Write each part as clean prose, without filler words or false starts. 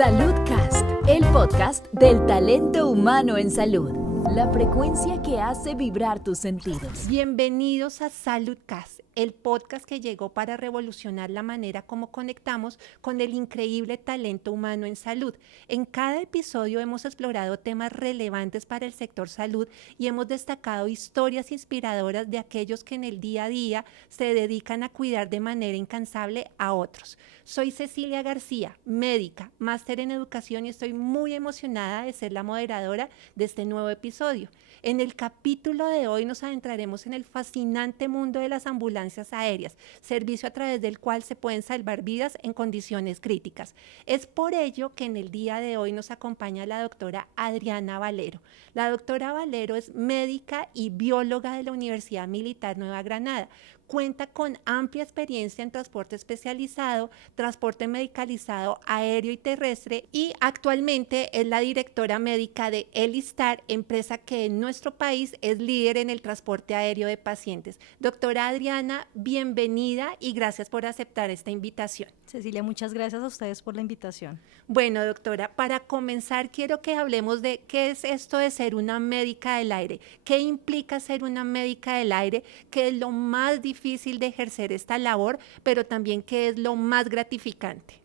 Saludcast, el podcast del talento humano en salud. La frecuencia que hace vibrar tus sentidos. Bienvenidos a Saludcast, el podcast que llegó para revolucionar la manera como conectamos con el increíble talento humano en salud. En cada episodio hemos explorado temas relevantes para el sector salud y hemos destacado historias inspiradoras de aquellos que en el día a día se dedican a cuidar de manera incansable a otros. Soy Cecilia García, médica, máster en educación y estoy muy emocionada de ser la moderadora de este nuevo episodio. En el capítulo de hoy nos adentraremos en el fascinante mundo de las ambulancias aéreas, servicio a través del cual se pueden salvar vidas en condiciones críticas. Es por ello que en el día de hoy nos acompaña la doctora Adriana Valero. La doctora Valero es médica y bióloga de la Universidad Militar Nueva Granada. Cuenta con amplia experiencia en transporte especializado, transporte medicalizado aéreo y terrestre y actualmente es la directora médica de Elistar, empresa que en nuestro país es líder en el transporte aéreo de pacientes. Doctora Adriana, bienvenida y gracias por aceptar esta invitación. Cecilia, muchas gracias a ustedes por la invitación. Bueno, doctora, para comenzar quiero que hablemos de qué es esto de ser una médica del aire, qué implica ser una médica del aire, qué es lo más difícil de ejercer esta labor, pero también qué es lo más gratificante.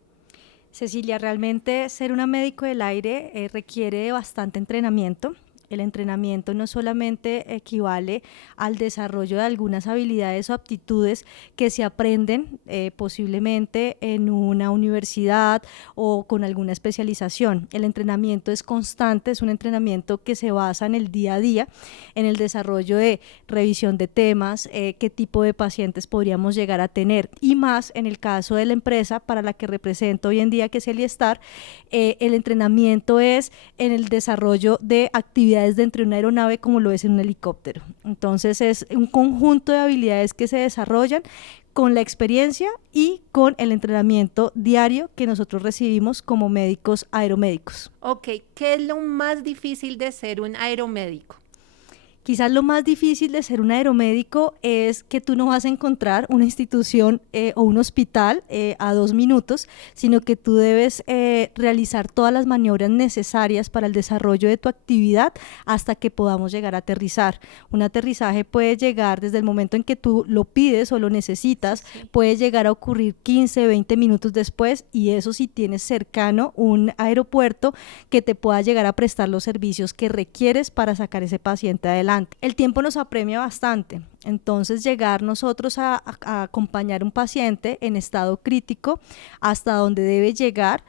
Cecilia, realmente ser una médico del aire requiere de bastante entrenamiento. El entrenamiento no solamente equivale al desarrollo de algunas habilidades o aptitudes que se aprenden posiblemente en una universidad o con alguna especialización. El entrenamiento es constante, es un entrenamiento que se basa en el día a día, en el desarrollo de revisión de temas, qué tipo de pacientes podríamos llegar a tener y más en el caso de la empresa para la que represento hoy en día, que es Elistar. El entrenamiento es en el desarrollo de actividades dentro de una aeronave como lo es en un helicóptero. Entonces es un conjunto de habilidades que se desarrollan con la experiencia y con el entrenamiento diario que nosotros recibimos como médicos aeromédicos. Ok, ¿qué es lo más difícil de ser un aeromédico? Quizás lo más difícil de ser un aeromédico es que tú no vas a encontrar una institución o un hospital a 2 minutos, sino que tú debes realizar todas las maniobras necesarias para el desarrollo de tu actividad hasta que podamos llegar a aterrizar. Un aterrizaje puede llegar desde el momento en que tú lo pides o lo necesitas, puede llegar a ocurrir 15, 20 minutos después y eso si tienes cercano un aeropuerto que te pueda llegar a prestar los servicios que requieres para sacar ese paciente adelante. El tiempo nos apremia bastante, entonces llegar nosotros a acompañar a un paciente en estado crítico hasta donde debe llegar,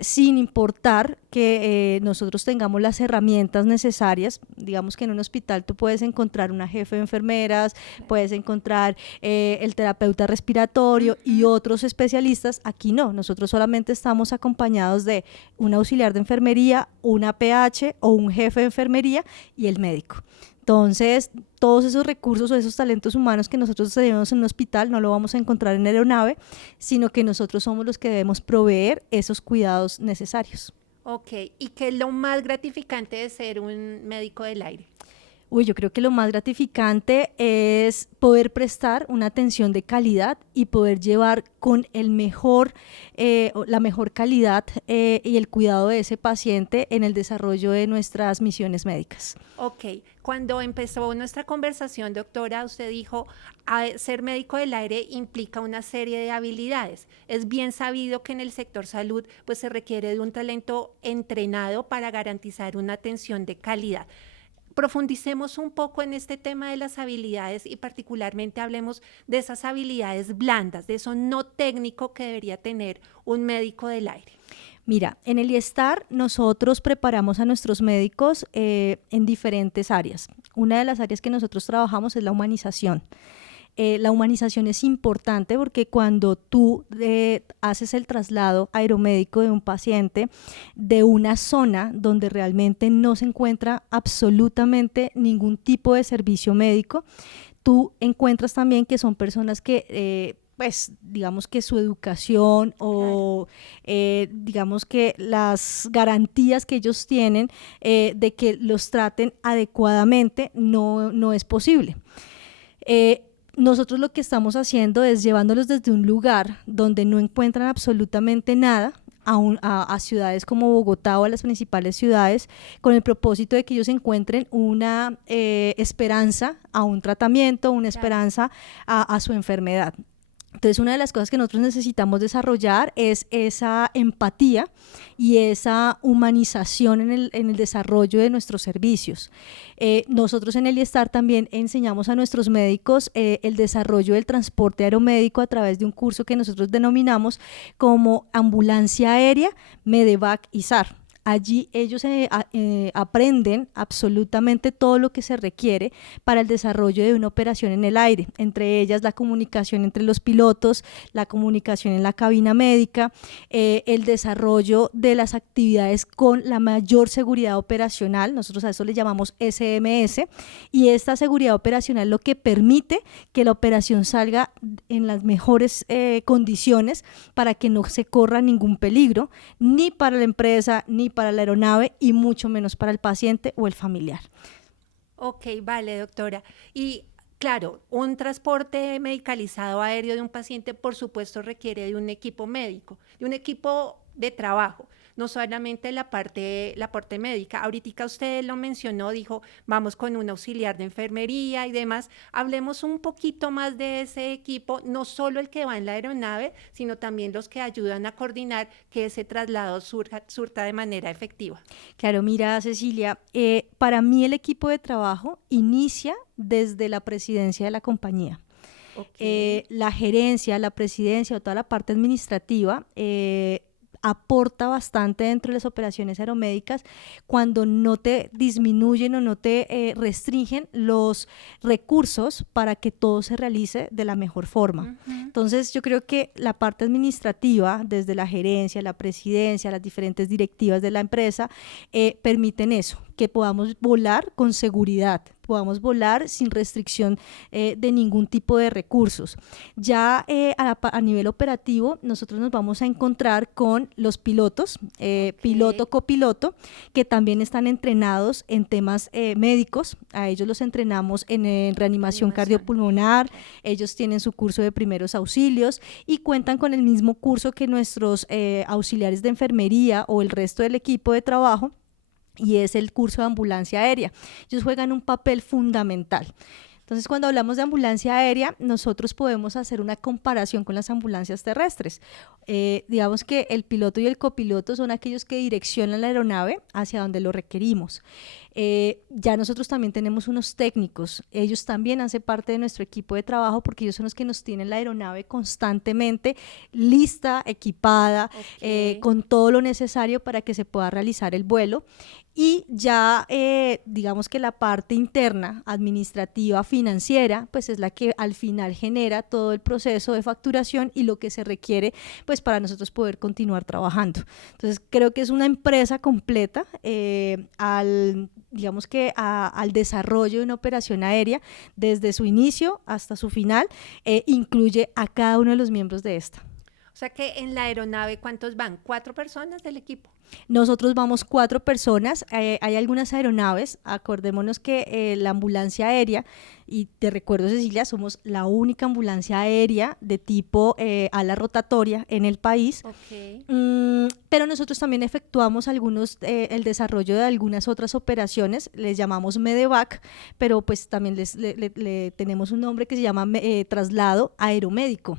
sin importar que nosotros tengamos las herramientas necesarias. Digamos que en un hospital tú puedes encontrar una jefe de enfermeras, puedes encontrar el terapeuta respiratorio y otros especialistas. Aquí no, nosotros solamente estamos acompañados de un auxiliar de enfermería, una PH o un jefe de enfermería y el médico. Entonces, todos esos recursos o esos talentos humanos que nosotros tenemos en un hospital no lo vamos a encontrar en aeronave, sino que nosotros somos los que debemos proveer esos cuidados necesarios. Ok, ¿y qué es lo más gratificante de ser un médico del aire? Yo creo que lo más gratificante es poder prestar una atención de calidad y poder llevar con la mejor calidad y el cuidado de ese paciente en el desarrollo de nuestras misiones médicas. Ok, cuando empezó nuestra conversación, doctora, usted dijo, ser médico del aire implica una serie de habilidades. Es bien sabido que en el sector salud pues, se requiere de un talento entrenado para garantizar una atención de calidad. Profundicemos un poco en este tema de las habilidades y particularmente hablemos de esas habilidades blandas, de eso no técnico que debería tener un médico del aire. Mira, en el Elistar nosotros preparamos a nuestros médicos en diferentes áreas. Una de las áreas que nosotros trabajamos es la humanización. La humanización es importante porque cuando tú haces el traslado aeromédico de un paciente de una zona donde realmente no se encuentra absolutamente ningún tipo de servicio médico, tú encuentras también que son personas que pues digamos que su educación o digamos que las garantías que ellos tienen de que los traten adecuadamente no es posible. Nosotros lo que estamos haciendo es llevándolos desde un lugar donde no encuentran absolutamente nada a ciudades como Bogotá o a las principales ciudades con el propósito de que ellos encuentren una esperanza a un tratamiento, una esperanza a su enfermedad. Entonces, una de las cosas que nosotros necesitamos desarrollar es esa empatía y esa humanización en el desarrollo de nuestros servicios. Nosotros en el IESTAR también enseñamos a nuestros médicos el desarrollo del transporte aeromédico a través de un curso que nosotros denominamos como Ambulancia Aérea, Medevac y SAR. Allí ellos aprenden absolutamente todo lo que se requiere para el desarrollo de una operación en el aire, entre ellas la comunicación entre los pilotos, la comunicación en la cabina médica, el desarrollo de las actividades con la mayor seguridad operacional, nosotros a eso le llamamos SMS, y esta seguridad operacional lo que permite que la operación salga en las mejores condiciones para que no se corra ningún peligro, ni para la empresa, ni para la aeronave y mucho menos para el paciente o el familiar. Ok, vale, doctora. Y claro, un transporte medicalizado aéreo de un paciente, por supuesto, requiere de un equipo médico, de un equipo de trabajo, no solamente la parte médica. Ahorita usted lo mencionó, dijo, vamos con un auxiliar de enfermería y demás. Hablemos un poquito más de ese equipo, no solo el que va en la aeronave, sino también los que ayudan a coordinar que ese traslado surta de manera efectiva. Claro, mira, Cecilia, para mí el equipo de trabajo inicia desde la presidencia de la compañía. Okay. La gerencia, la presidencia o toda la parte administrativa aporta bastante dentro de las operaciones aeromédicas cuando no te disminuyen o no te restringen los recursos para que todo se realice de la mejor forma. Entonces yo creo que la parte administrativa, desde la gerencia, la presidencia, las diferentes directivas de la empresa, permiten eso, que podamos volar con seguridad, podamos volar sin restricción de ningún tipo de recursos. Ya a nivel operativo, nosotros nos vamos a encontrar con los pilotos, piloto, copiloto, que también están entrenados en temas médicos. A ellos los entrenamos en reanimación cardiopulmonar, ellos tienen su curso de primeros auxilios y cuentan con el mismo curso que nuestros auxiliares de enfermería o el resto del equipo de trabajo, y es el curso de ambulancia aérea. Ellos juegan un papel fundamental. Entonces, cuando hablamos de ambulancia aérea, nosotros podemos hacer una comparación con las ambulancias terrestres. Digamos que el piloto y el copiloto son aquellos que direccionan la aeronave hacia donde lo requerimos. Ya nosotros también tenemos unos técnicos, ellos también hacen parte de nuestro equipo de trabajo porque ellos son los que nos tienen la aeronave constantemente lista, equipada, con todo lo necesario para que se pueda realizar el vuelo. Y ya digamos que la parte interna, administrativa, financiera, pues es la que al final genera todo el proceso de facturación y lo que se requiere pues para nosotros poder continuar trabajando. Entonces creo que es una empresa completa digamos que al desarrollo de una operación aérea desde su inicio hasta su final, incluye a cada uno de los miembros de esta. O sea que en la aeronave, ¿cuántos van? ¿4 personas del equipo? Nosotros vamos 4 personas, hay algunas aeronaves, acordémonos que la ambulancia aérea, y te recuerdo Cecilia, somos la única ambulancia aérea de tipo ala rotatoria en el país, pero nosotros también efectuamos el desarrollo de algunas otras operaciones, les llamamos Medevac, pero pues también le tenemos un nombre que se llama traslado aeromédico.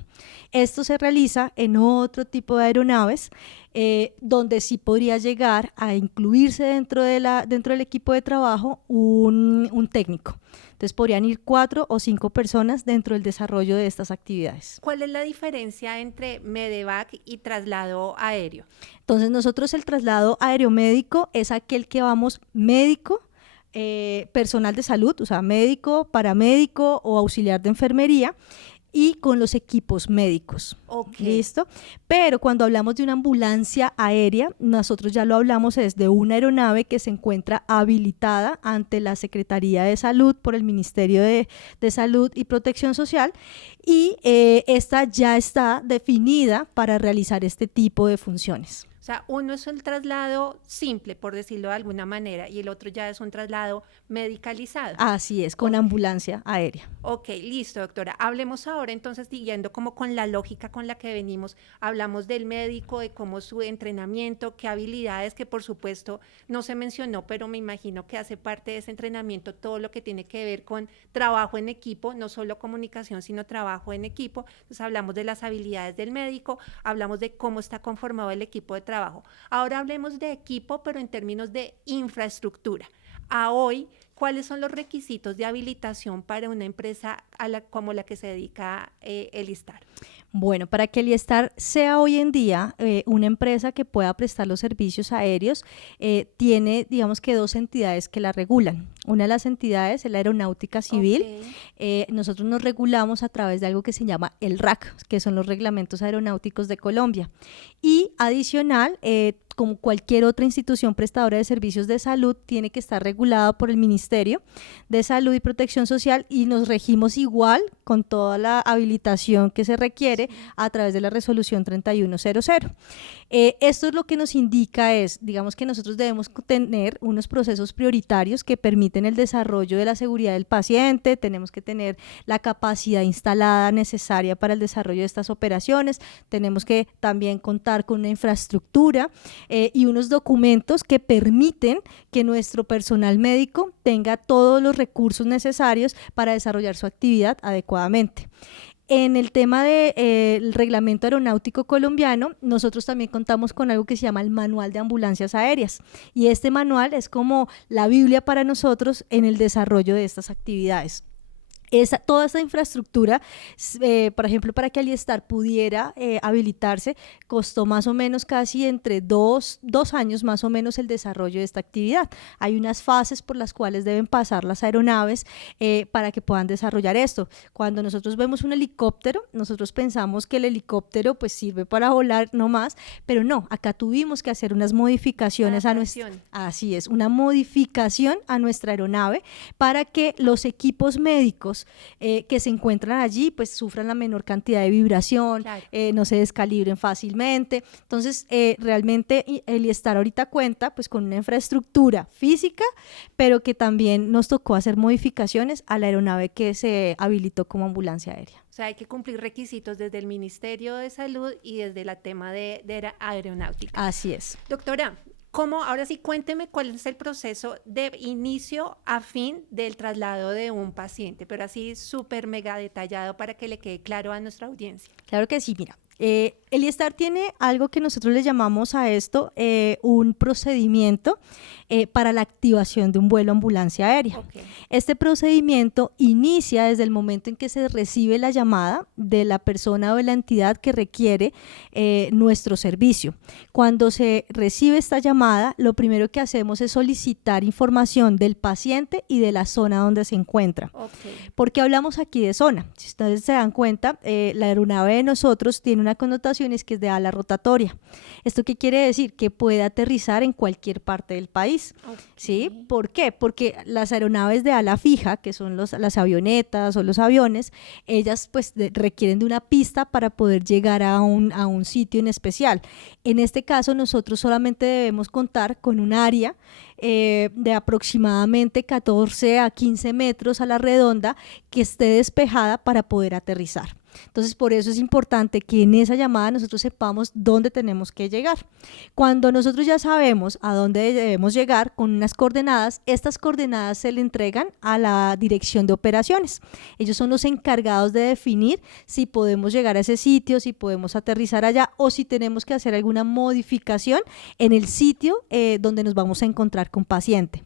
Esto se realiza en otro tipo de aeronaves, donde sí podría llegar a incluirse dentro del equipo de trabajo un técnico. Entonces podrían ir 4 o 5 personas dentro del desarrollo de estas actividades. ¿Cuál es la diferencia entre Medevac y traslado aéreo? Entonces nosotros el traslado aeromédico es aquel que vamos médico, personal de salud, o sea médico, paramédico o auxiliar de enfermería, y con los equipos médicos. ¿Listo? Pero cuando hablamos de una ambulancia aérea, nosotros ya lo hablamos desde una aeronave que se encuentra habilitada ante la Secretaría de Salud por el Ministerio de Salud y Protección Social, y esta ya está definida para realizar este tipo de funciones. O sea, uno es un traslado simple, por decirlo de alguna manera, y el otro ya es un traslado medicalizado. Así es, con ambulancia aérea. Ok, listo, doctora. Hablemos ahora entonces, siguiendo como con la lógica con la que venimos, hablamos del médico, de cómo su entrenamiento, qué habilidades, que por supuesto no se mencionó, pero me imagino que hace parte de ese entrenamiento todo lo que tiene que ver con trabajo en equipo, no solo comunicación, sino trabajo en equipo. Entonces hablamos de las habilidades del médico, hablamos de cómo está conformado el equipo de trabajo. Ahora hablemos de equipo, pero en términos de infraestructura. A hoy, ¿cuáles son los requisitos de habilitación para una empresa como la que se dedica Elistar? Bueno, para que Elistar sea hoy en día una empresa que pueda prestar los servicios aéreos, tiene, digamos que, dos entidades que la regulan. Una de las entidades es la Aeronáutica Civil. Nosotros nos regulamos a través de algo que se llama el RAC, que son los Reglamentos Aeronáuticos de Colombia. Y adicional, como cualquier otra institución prestadora de servicios de salud, tiene que estar regulada por el Ministerio de Salud y Protección Social, y nos regimos igual con toda la habilitación que se requiere a través de la resolución 3100. Esto es lo que nos indica digamos que nosotros debemos tener unos procesos prioritarios que permiten el desarrollo de la seguridad del paciente, tenemos que tener la capacidad instalada necesaria para el desarrollo de estas operaciones, tenemos que también contar con una infraestructura y unos documentos que permiten que nuestro personal médico tenga todos los recursos necesarios para desarrollar su actividad adecuadamente. En el tema del reglamento aeronáutico colombiano, nosotros también contamos con algo que se llama el Manual de Ambulancias Aéreas, y este manual es como la Biblia para nosotros en el desarrollo de estas actividades. Toda esta infraestructura, por ejemplo, para que Elistar pudiera habilitarse, costó más o menos casi entre dos años más o menos el desarrollo de esta actividad. Hay unas fases por las cuales deben pasar las aeronaves para que puedan desarrollar esto. Cuando nosotros vemos un helicóptero, nosotros pensamos que el helicóptero pues sirve para volar nomás, pero no, acá tuvimos que hacer unas modificaciones una modificación a nuestra aeronave para que los equipos médicos que se encuentran allí pues sufran la menor cantidad de vibración, claro. No se descalibren fácilmente. Entonces realmente Elistar ahorita cuenta pues con una infraestructura física, pero que también nos tocó hacer modificaciones a la aeronave que se habilitó como ambulancia aérea. O sea, hay que cumplir requisitos desde el Ministerio de Salud y desde el tema de aeronáutica. Así es. Doctora, ahora sí, cuénteme cuál es el proceso de inicio a fin del traslado de un paciente, pero así súper mega detallado para que le quede claro a nuestra audiencia. Claro que sí, mira. Elistar tiene algo que nosotros le llamamos a esto un procedimiento para la activación de un vuelo ambulancia aérea. Okay. Este procedimiento inicia desde el momento en que se recibe la llamada de la persona o de la entidad que requiere nuestro servicio. Cuando se recibe esta llamada, lo primero que hacemos es solicitar información del paciente y de la zona donde se encuentra. Okay. ¿Por qué hablamos aquí de zona? Si ustedes se dan cuenta, la aeronave de nosotros tiene una connotación, es que es de ala rotatoria. ¿Esto qué quiere decir? Que puede aterrizar en cualquier parte del país. Okay. ¿Sí? ¿Por qué? Porque las aeronaves de ala fija, que son las avionetas o los aviones, ellas pues requieren de una pista para poder llegar a un sitio en especial. En este caso nosotros solamente debemos contar con un área de aproximadamente 14 a 15 metros a la redonda que esté despejada para poder aterrizar. Entonces, por eso es importante que en esa llamada nosotros sepamos dónde tenemos que llegar. Cuando nosotros ya sabemos a dónde debemos llegar con unas coordenadas, estas coordenadas se le entregan a la dirección de operaciones. Ellos son los encargados de definir si podemos llegar a ese sitio, si podemos aterrizar allá o si tenemos que hacer alguna modificación en el sitio donde nos vamos a encontrar con paciente.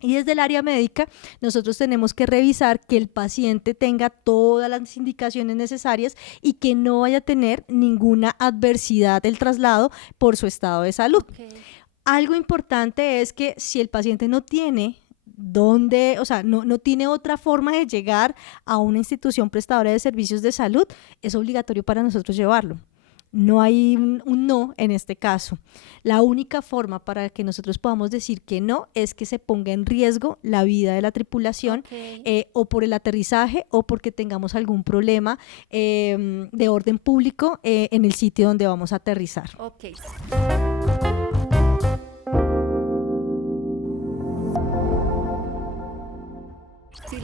Y desde el área médica, nosotros tenemos que revisar que el paciente tenga todas las indicaciones necesarias y que no vaya a tener ninguna adversidad del traslado por su estado de salud. Okay. Algo importante es que si el paciente no tiene no tiene otra forma de llegar a una institución prestadora de servicios de salud, es obligatorio para nosotros llevarlo. No hay un no en este caso. La única forma para que nosotros podamos decir que no es que se ponga en riesgo la vida de la tripulación, Okay. O por el aterrizaje o porque tengamos algún problema de orden público en el sitio donde vamos a aterrizar. Ok.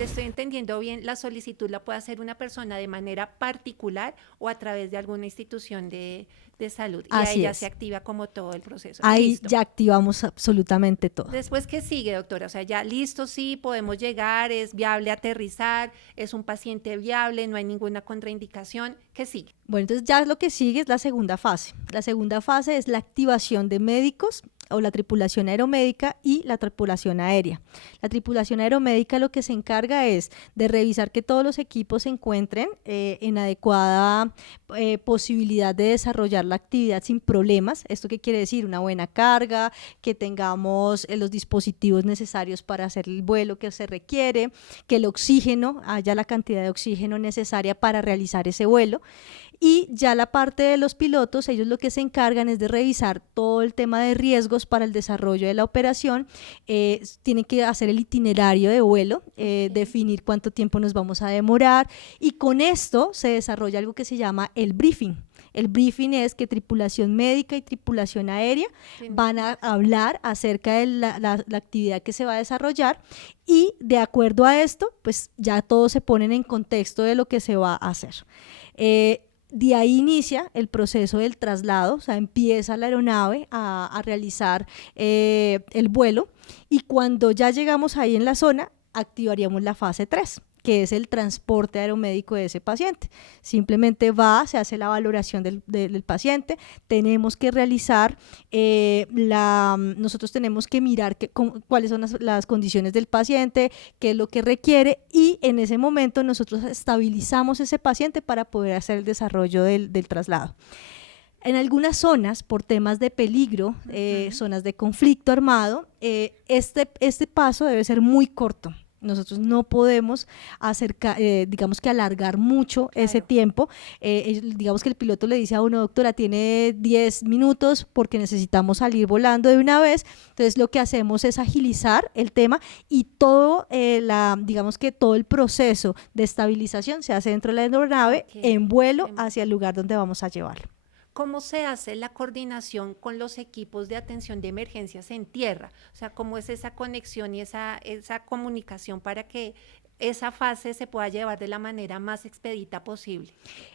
le estoy entendiendo bien, la solicitud la puede hacer una persona de manera particular o a través de alguna institución de salud. Y Así ahí ya es. se activa como todo el proceso. Ahí Listo. ya activamos absolutamente todo. Después, ¿qué sigue, doctora? O sea, ya listo, sí, podemos llegar, es viable aterrizar, es un paciente viable, no hay ninguna contraindicación. ¿Qué sigue? Bueno, entonces ya lo que sigue es la segunda fase. La segunda fase es la activación de médicos o la tripulación aeromédica y la tripulación aérea. La tripulación aeromédica lo que se encarga es de revisar que todos los equipos se encuentren en adecuada posibilidad de desarrollar la actividad sin problemas. ¿Esto qué quiere decir? Una buena carga, que tengamos los dispositivos necesarios para hacer el vuelo que se requiere, que el oxígeno, haya la cantidad de oxígeno necesaria para realizar ese vuelo. Y ya la parte de los pilotos, ellos lo que se encargan es de revisar todo el tema de riesgos para el desarrollo de la operación, tienen que hacer el itinerario de vuelo, definir cuánto tiempo nos vamos a demorar, y con esto se desarrolla algo que se llama el briefing. El briefing es que tripulación médica y tripulación aérea van a hablar acerca de la actividad que se va a desarrollar, y de acuerdo a esto, pues ya todos se ponen en contexto de lo que se va a hacer. De ahí inicia el proceso del traslado, o sea, empieza la aeronave a realizar el vuelo, y cuando ya llegamos ahí en la zona, activaríamos la fase 3, que es el transporte aeromédico de ese paciente. Simplemente se hace la valoración del paciente, tenemos que realizar, nosotros tenemos que mirar cuáles son las condiciones del paciente, qué es lo que requiere, y en ese momento nosotros estabilizamos ese paciente para poder hacer el desarrollo del traslado. En algunas zonas, por temas de peligro, zonas de conflicto armado, este paso debe ser muy corto. Nosotros no podemos digamos que alargar mucho ese tiempo. Digamos que el piloto le dice a uno, doctora, tiene 10 minutos porque necesitamos salir volando de una vez. Entonces lo que hacemos es agilizar el tema, y todo, digamos que todo el proceso de estabilización se hace dentro de la aeronave, en vuelo hacia el lugar donde vamos a llevarlo. ¿Cómo se hace la coordinación con los equipos de atención de emergencias en tierra? O sea, ¿cómo es esa conexión y esa comunicación para que esa fase se pueda llevar de la manera más expedita posible?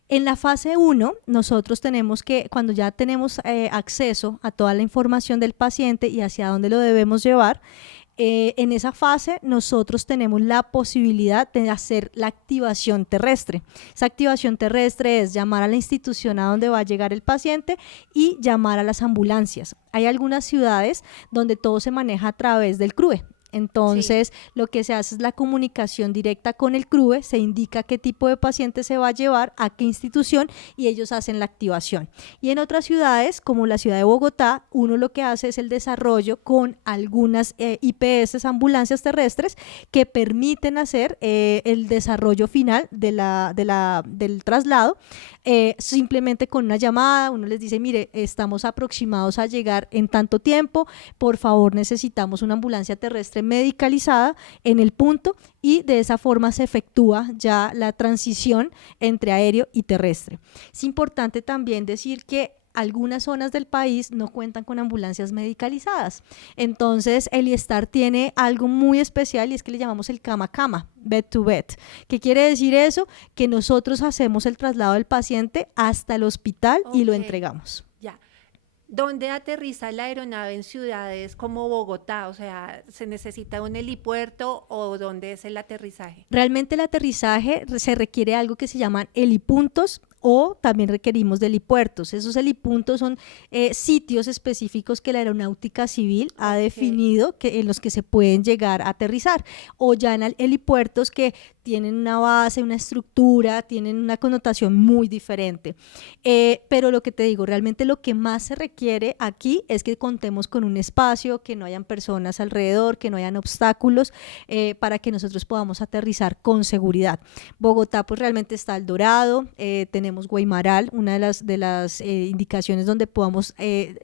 En la fase 1, nosotros tenemos que, cuando ya tenemos acceso a toda la información del paciente y hacia dónde lo debemos llevar, en esa fase nosotros tenemos la posibilidad de hacer la activación terrestre. Esa activación terrestre es llamar a la institución a donde va a llegar el paciente y llamar a las ambulancias. Hay algunas ciudades donde todo se maneja a través del CRUE. Entonces, lo que se hace es la comunicación directa con el CRUE, se indica qué tipo de paciente se va a llevar, a qué institución, y ellos hacen la activación. Y en otras ciudades, como la ciudad de Bogotá, uno lo que hace es el desarrollo con algunas IPS, ambulancias terrestres, que permiten hacer el desarrollo final del traslado, simplemente con una llamada. Uno les dice, mire, estamos aproximados a llegar en tanto tiempo, por favor necesitamos una ambulancia terrestre medicalizada en el punto, y de esa forma se efectúa ya la transición entre aéreo y terrestre. Es importante también decir que algunas zonas del país no cuentan con ambulancias medicalizadas. Entonces, el IESTAR tiene algo muy especial, y es que le llamamos el cama-cama, bed to bed. ¿Qué quiere decir eso? Que nosotros hacemos el traslado del paciente hasta el hospital y lo entregamos. ¿Dónde aterriza la aeronave en ciudades como Bogotá? O sea, ¿se necesita un helipuerto o dónde es el aterrizaje? Realmente el aterrizaje se requiere algo que se llaman helipuntos, o también requerimos de helipuertos. Esos helipuntos son sitios específicos que la aeronáutica civil ha definido en los que se pueden llegar a aterrizar, o ya en helipuertos que tienen una base, una estructura, tienen una connotación muy diferente. Pero lo que te digo, realmente lo que más se requiere aquí es que contemos con un espacio, que no hayan personas alrededor, que no hayan obstáculos, para que nosotros podamos aterrizar con seguridad. Bogotá pues realmente está al Dorado, tenemos tenemos Guaymaral, una de las indicaciones donde podamos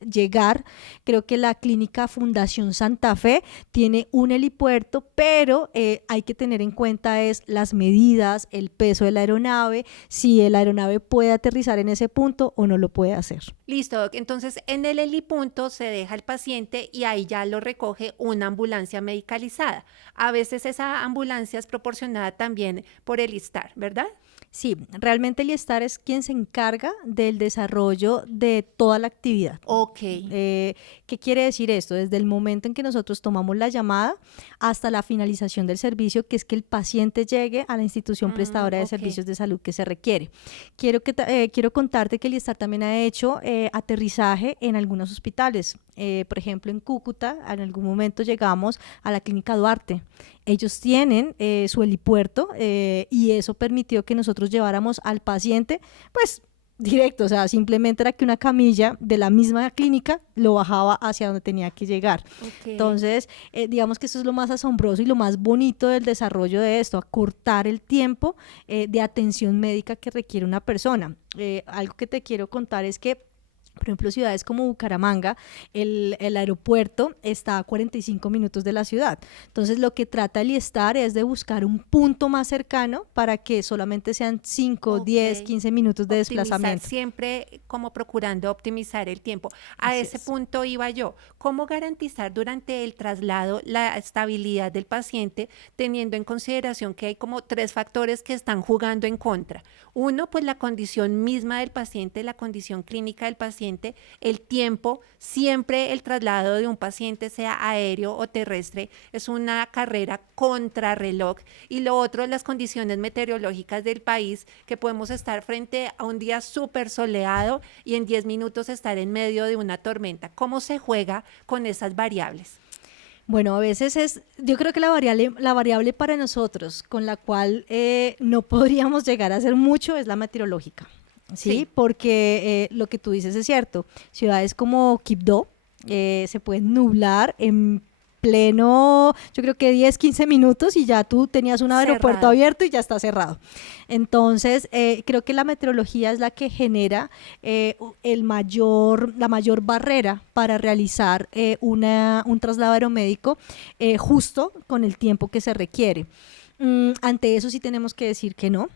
llegar. Creo que la clínica Fundación Santa Fe tiene un helipuerto, pero hay que tener en cuenta es las medidas, el peso de la aeronave, si la aeronave puede aterrizar en ese punto o no lo puede hacer. Listo, Doc. Entonces, en el helipunto se deja el paciente y ahí ya lo recoge una ambulancia medicalizada. A veces esa ambulancia es proporcionada también por el ISTAR, ¿verdad? Sí, realmente el ISTAR es quien se encarga del desarrollo de toda la actividad. Ok. ¿Qué quiere decir esto? Desde el momento en que nosotros tomamos la llamada hasta la finalización del servicio, que es que el paciente llegue a la institución prestadora de servicios de salud que se requiere. Quiero contarte que el ISTAR también ha hecho aterrizaje en algunos hospitales. Por ejemplo, en Cúcuta, en algún momento llegamos a la Clínica Duarte. Ellos tienen su helipuerto y eso permitió que nosotros lleváramos al paciente, pues, directo, o sea, simplemente era que una camilla de la misma clínica lo bajaba hacia donde tenía que llegar. Okay. Entonces, digamos que eso es lo más asombroso y lo más bonito del desarrollo de esto, acortar el tiempo de atención médica que requiere una persona. Algo que te quiero contar es que, por ejemplo, ciudades como Bucaramanga, el aeropuerto está a 45 minutos de la ciudad. Entonces, lo que trata el ISTAR es de buscar un punto más cercano para que solamente sean 5, 10, 15 minutos de desplazamiento. Siempre como procurando optimizar el tiempo. A ese punto iba yo. ¿Cómo garantizar durante el traslado la estabilidad del paciente, teniendo en consideración que hay como 3 factores que están jugando en contra? Uno, pues la condición misma del paciente, la condición clínica del paciente, el tiempo. Siempre el traslado de un paciente, sea aéreo o terrestre, es una carrera contrarreloj. Y lo otro, las condiciones meteorológicas del país, que podemos estar frente a un día súper soleado y en 10 minutos estar en medio de una tormenta. ¿Cómo se juega con esas variables? Bueno, a veces yo creo que la variable para nosotros con la cual no podríamos llegar a hacer mucho es la meteorológica. Sí, porque lo que tú dices es cierto. Ciudades como Quibdó se pueden nublar en pleno, yo creo que 10, 15 minutos y ya tú tenías un aeropuerto abierto y ya está cerrado. Entonces, creo que la meteorología es la que genera la mayor barrera para realizar un traslado aeromédico justo con el tiempo que se requiere. Ante eso sí tenemos que decir que no.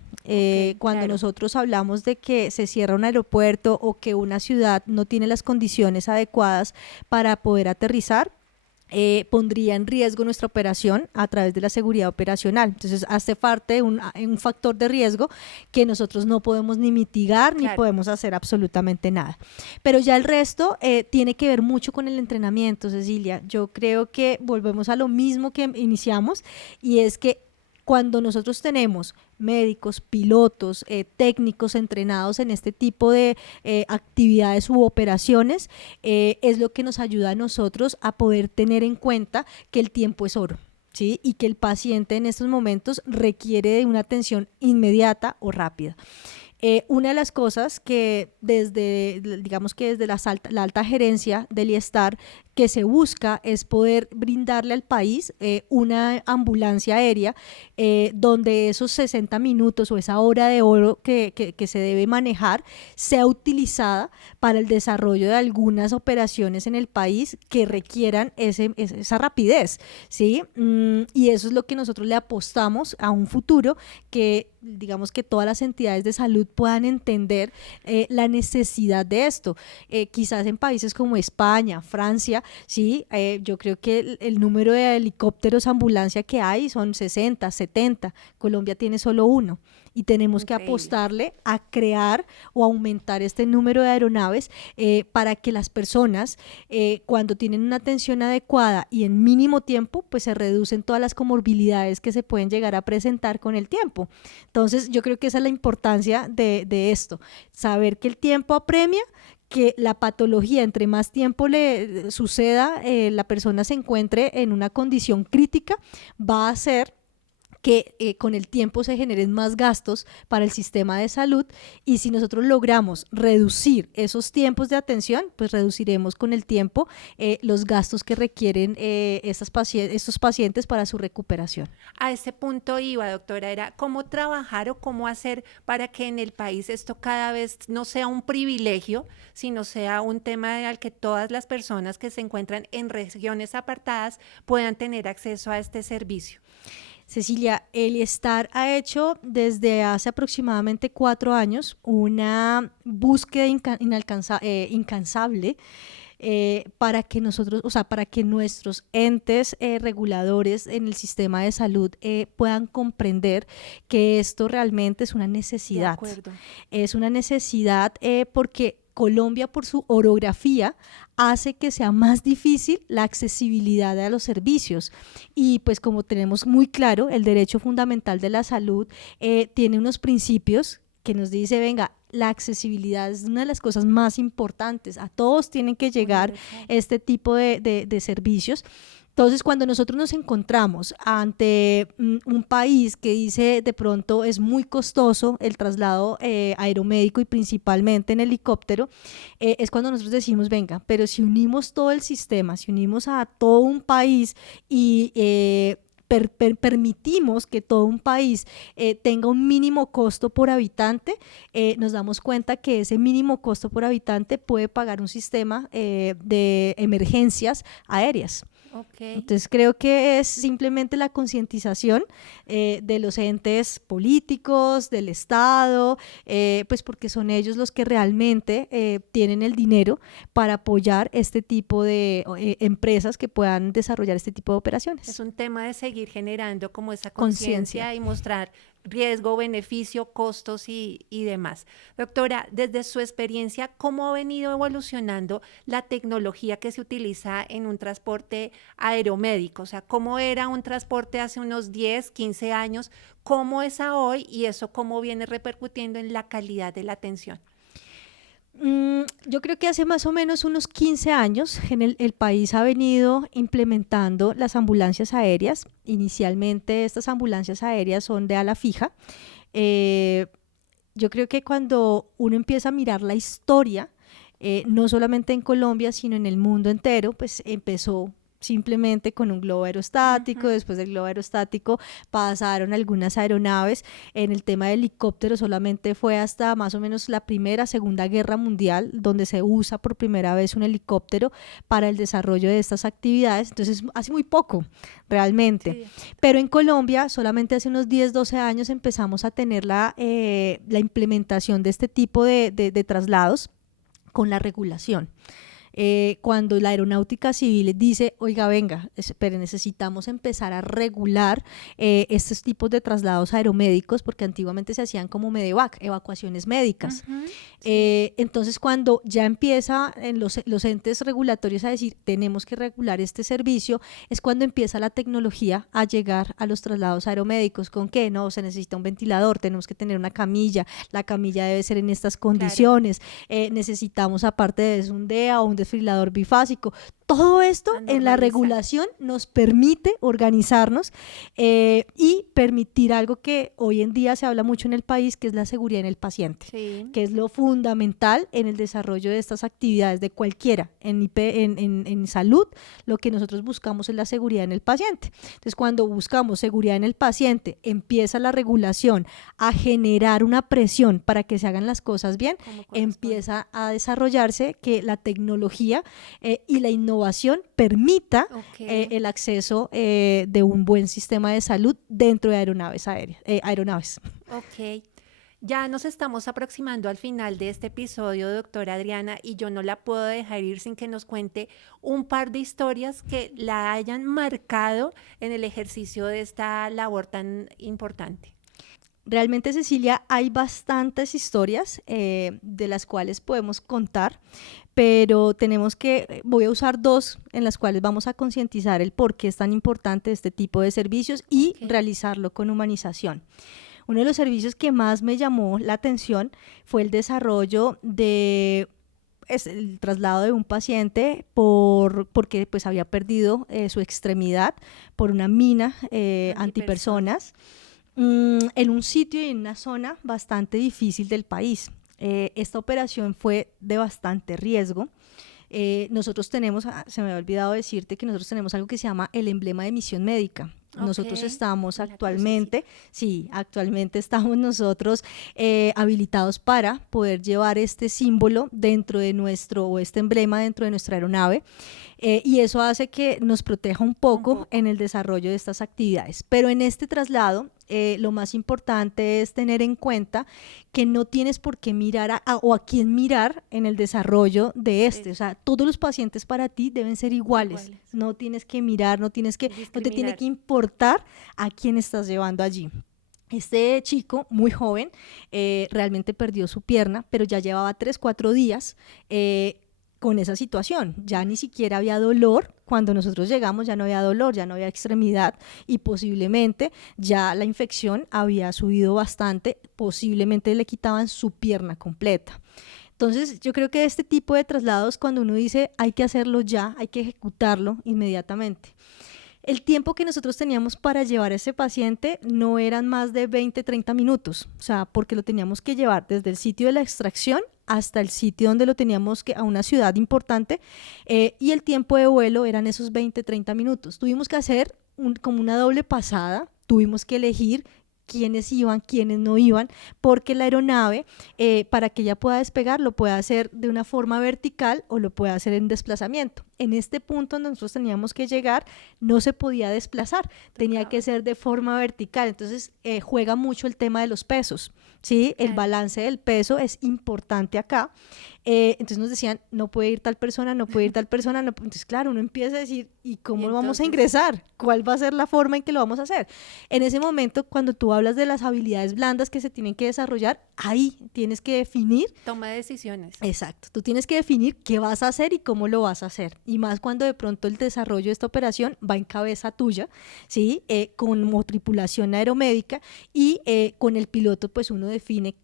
Cuando nosotros hablamos de que se cierra un aeropuerto o que una ciudad no tiene las condiciones adecuadas para poder aterrizar, pondría en riesgo nuestra operación a través de la seguridad operacional. Entonces hace parte un factor de riesgo que nosotros no podemos ni mitigar ni podemos hacer absolutamente nada. Pero ya el resto tiene que ver mucho con el entrenamiento, Cecilia. Yo creo que volvemos a lo mismo que iniciamos, y es que cuando nosotros tenemos médicos, pilotos, técnicos entrenados en este tipo de actividades u operaciones, es lo que nos ayuda a nosotros a poder tener en cuenta que el tiempo es oro, ¿sí? Y que el paciente en estos momentos requiere de una atención inmediata o rápida. Una de las cosas que desde la alta gerencia del ISTAR que se busca es poder brindarle al país una ambulancia aérea donde esos 60 minutos o esa hora de oro que se debe manejar sea utilizada para el desarrollo de algunas operaciones en el país que requieran esa rapidez, ¿sí? Y eso es lo que nosotros le apostamos a un futuro, que digamos que todas las entidades de salud puedan entender la necesidad de esto. Quizás en países como España, Francia, sí, yo creo que el número de helicópteros ambulancia que hay son 60, 70. Colombia tiene solo uno. Y tenemos que apostarle a crear o aumentar este número de aeronaves para que las personas, cuando tienen una atención adecuada y en mínimo tiempo, pues se reducen todas las comorbilidades que se pueden llegar a presentar con el tiempo. Entonces, yo creo que esa es la importancia de esto, saber que el tiempo apremia, que la patología, entre más tiempo le suceda, la persona se encuentre en una condición crítica, va a hacer que con el tiempo se generen más gastos para el sistema de salud, y si nosotros logramos reducir esos tiempos de atención, pues reduciremos con el tiempo los gastos que requieren estos pacientes para su recuperación. A ese punto iba, doctora, era cómo trabajar o cómo hacer para que en el país esto cada vez no sea un privilegio, sino sea un tema al que todas las personas que se encuentran en regiones apartadas puedan tener acceso a este servicio. Cecilia, el IESTAR ha hecho desde hace aproximadamente 4 años una búsqueda incansable para que nosotros, o sea, para que nuestros entes reguladores en el sistema de salud puedan comprender que esto realmente es una necesidad. De acuerdo. Es una necesidad porque Colombia, por su orografía, hace que sea más difícil la accesibilidad a los servicios, y pues como tenemos muy claro, el derecho fundamental de la salud tiene unos principios que nos dice, venga, la accesibilidad es una de las cosas más importantes, a todos tienen que llegar este tipo de servicios. Entonces, cuando nosotros nos encontramos ante un país que dice de pronto es muy costoso el traslado aeromédico y principalmente en helicóptero, es cuando nosotros decimos, venga, pero si unimos todo el sistema, si unimos a todo un país y permitimos que todo un país tenga un mínimo costo por habitante, nos damos cuenta que ese mínimo costo por habitante puede pagar un sistema de emergencias aéreas. Okay. Entonces creo que es simplemente la concientización de los entes políticos, del Estado, pues porque son ellos los que realmente tienen el dinero para apoyar este tipo de empresas que puedan desarrollar este tipo de operaciones. Es un tema de seguir generando como esa conciencia y mostrar riesgo, beneficio, costos y demás. Doctora, desde su experiencia, ¿cómo ha venido evolucionando la tecnología que se utiliza en un transporte aeromédico? O sea, ¿cómo era un transporte hace unos 10, 15 años? ¿Cómo es a hoy? Y eso, ¿cómo viene repercutiendo en la calidad de la atención? Yo creo que hace más o menos unos 15 años el país ha venido implementando las ambulancias aéreas. Inicialmente estas ambulancias aéreas son de ala fija. Yo creo que cuando uno empieza a mirar la historia, no solamente en Colombia, sino en el mundo entero, pues empezó simplemente con un globo aerostático. Después del globo aerostático pasaron algunas aeronaves. En el tema de helicópteros solamente fue hasta más o menos la Segunda Guerra Mundial donde se usa por primera vez un helicóptero para el desarrollo de estas actividades. Entonces hace muy poco realmente, sí. Pero en Colombia solamente hace unos 10, 12 años empezamos a tener la implementación de este tipo de traslados con la regulación. Cuando la aeronáutica civil dice, oiga, venga, pero necesitamos empezar a regular estos tipos de traslados aeromédicos, porque antiguamente se hacían como medevac, evacuaciones médicas. Entonces, cuando ya empieza en los entes regulatorios a decir, tenemos que regular este servicio, es cuando empieza la tecnología a llegar a los traslados aeromédicos. ¿Con qué? No, se necesita un ventilador, tenemos que tener una camilla, la camilla debe ser en estas condiciones, claro. Necesitamos aparte de eso un DEA o un desfibrilador bifásico. Todo esto en la regulación nos permite organizarnos y permitir algo que hoy en día se habla mucho en el país, que es la seguridad en el paciente, sí. Que es lo fundamental en el desarrollo de estas actividades de cualquiera. En salud, lo que nosotros buscamos es la seguridad en el paciente. Entonces, cuando buscamos seguridad en el paciente, empieza la regulación a generar una presión para que se hagan las cosas bien, empieza a desarrollarse que la tecnología y la innovación permita el acceso de un buen sistema de salud dentro de aeronaves. Ok. Ya nos estamos aproximando al final de este episodio, doctora Adriana, y yo no la puedo dejar ir sin que nos cuente un par de historias que la hayan marcado en el ejercicio de esta labor tan importante. Realmente, Cecilia, hay bastantes historias de las cuales podemos contar, pero voy a usar 2 en las cuales vamos a concientizar el por qué es tan importante este tipo de servicios y realizarlo con humanización. Uno de los servicios que más me llamó la atención fue el desarrollo de es el traslado de un paciente porque pues había perdido su extremidad por una mina antipersonas en un sitio y en una zona bastante difícil del país. Esta operación fue de bastante riesgo. Nosotros tenemos, se me había olvidado decirte que nosotros tenemos algo que se llama el emblema de misión médica. Nosotros estamos actualmente estamos nosotros habilitados para poder llevar este símbolo dentro de o este emblema dentro de nuestra aeronave. Y eso hace que nos proteja un poco en el desarrollo de estas actividades. Pero en este traslado, lo más importante es tener en cuenta que no tienes por qué mirar o a quién mirar en el desarrollo de O sea, todos los pacientes para ti deben ser iguales. No tienes que mirar, no te tiene que importar a quién estás llevando allí. Este chico, muy joven, realmente perdió su pierna, pero ya llevaba 3-4 días con esa situación. Ya ni siquiera había dolor. Cuando nosotros llegamos ya no había dolor, ya no había extremidad y posiblemente ya la infección había subido bastante, posiblemente le quitaban su pierna completa. Entonces yo creo que este tipo de traslados, cuando uno dice hay que hacerlo ya, hay que ejecutarlo inmediatamente. El tiempo que nosotros teníamos para llevar a ese paciente no eran más de 20-30 minutos, o sea, porque lo teníamos que llevar desde el sitio de la extracción hasta el sitio donde lo teníamos a una ciudad importante, y el tiempo de vuelo eran esos 20-30 minutos. Tuvimos que hacer como una doble pasada, tuvimos que elegir quiénes iban, quiénes no iban, porque la aeronave, para que ella pueda despegar, lo puede hacer de una forma vertical o lo puede hacer en desplazamiento. En este punto donde nosotros teníamos que llegar, no se podía desplazar, tenía que ser de forma vertical. Entonces juega mucho el tema de los pesos, ¿sí? El balance del peso es importante acá. Entonces nos decían, no puede ir tal persona, no puede ir tal persona. No. Entonces, claro, uno empieza a decir, ¿y cómo lo vamos a ingresar? ¿Cuál va a ser la forma en que lo vamos a hacer? En ese momento, cuando tú hablas de las habilidades blandas que se tienen que desarrollar, ahí tienes que definir. Toma de decisiones. Exacto. Tú tienes que definir qué vas a hacer y cómo lo vas a hacer. Y más cuando de pronto el desarrollo de esta operación va en cabeza tuya, ¿sí? Como tripulación aeromédica y con el piloto, pues uno define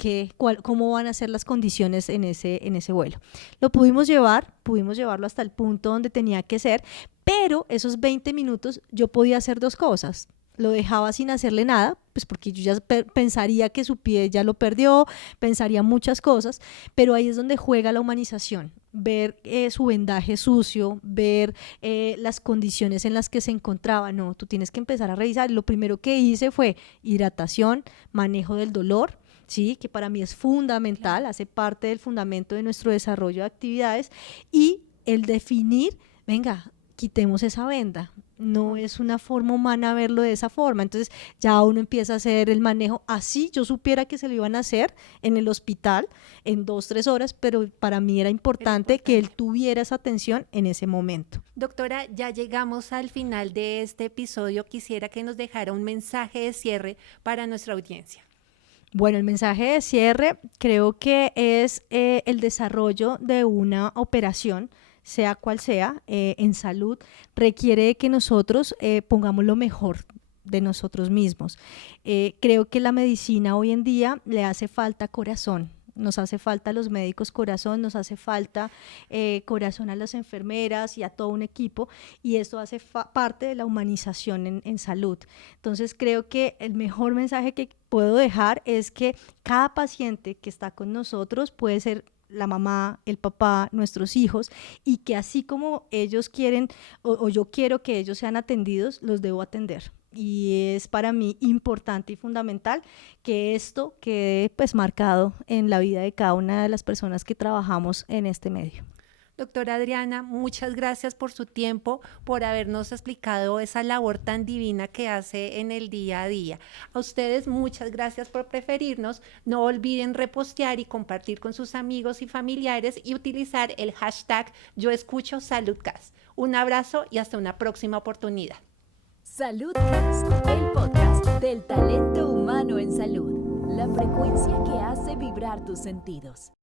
cómo van a ser las condiciones en ese vuelo. Lo pudimos llevarlo hasta el punto donde tenía que ser, pero esos 20 minutos yo podía hacer dos cosas. Lo dejaba sin hacerle nada, pues porque yo ya pensaría que su pie ya lo perdió, pensaría muchas cosas, pero ahí es donde juega la humanización, ver su vendaje sucio, ver las condiciones en las que se encontraba. No, tú tienes que empezar a revisar. Lo primero que hice fue hidratación, manejo del dolor, ¿sí? Que para mí es fundamental, hace parte del fundamento de nuestro desarrollo de actividades, y el definir, venga, quitemos esa venda. No es una forma humana verlo de esa forma. Entonces ya uno empieza a hacer el manejo así yo supiera que se lo iban a hacer en el hospital en 2-3 horas, pero para mí era importante que él tuviera esa atención en ese momento. Doctora, ya llegamos al final de este episodio. Quisiera que nos dejara un mensaje de cierre para nuestra audiencia. Bueno, el mensaje de cierre creo que es el desarrollo de una operación, sea cual sea, en salud, requiere de que nosotros pongamos lo mejor de nosotros mismos. Creo que la medicina hoy en día le hace falta corazón. Nos hace falta a los médicos corazón, nos hace falta corazón a las enfermeras y a todo un equipo, y esto hace parte de la humanización en salud. Entonces creo que el mejor mensaje que puedo dejar es que cada paciente que está con nosotros puede ser la mamá, el papá, nuestros hijos, y que así como ellos quieren o yo quiero que ellos sean atendidos, los debo atender. Y es para mí importante y fundamental que esto quede pues marcado en la vida de cada una de las personas que trabajamos en este medio. Doctora Adriana, muchas gracias por su tiempo, por habernos explicado esa labor tan divina que hace en el día a día. A ustedes muchas gracias por preferirnos. No olviden repostear y compartir con sus amigos y familiares y utilizar el hashtag #YoEscuchoSaludCast. Un abrazo y hasta una próxima oportunidad. Saludcast, el podcast del talento humano en salud. La frecuencia que hace vibrar tus sentidos.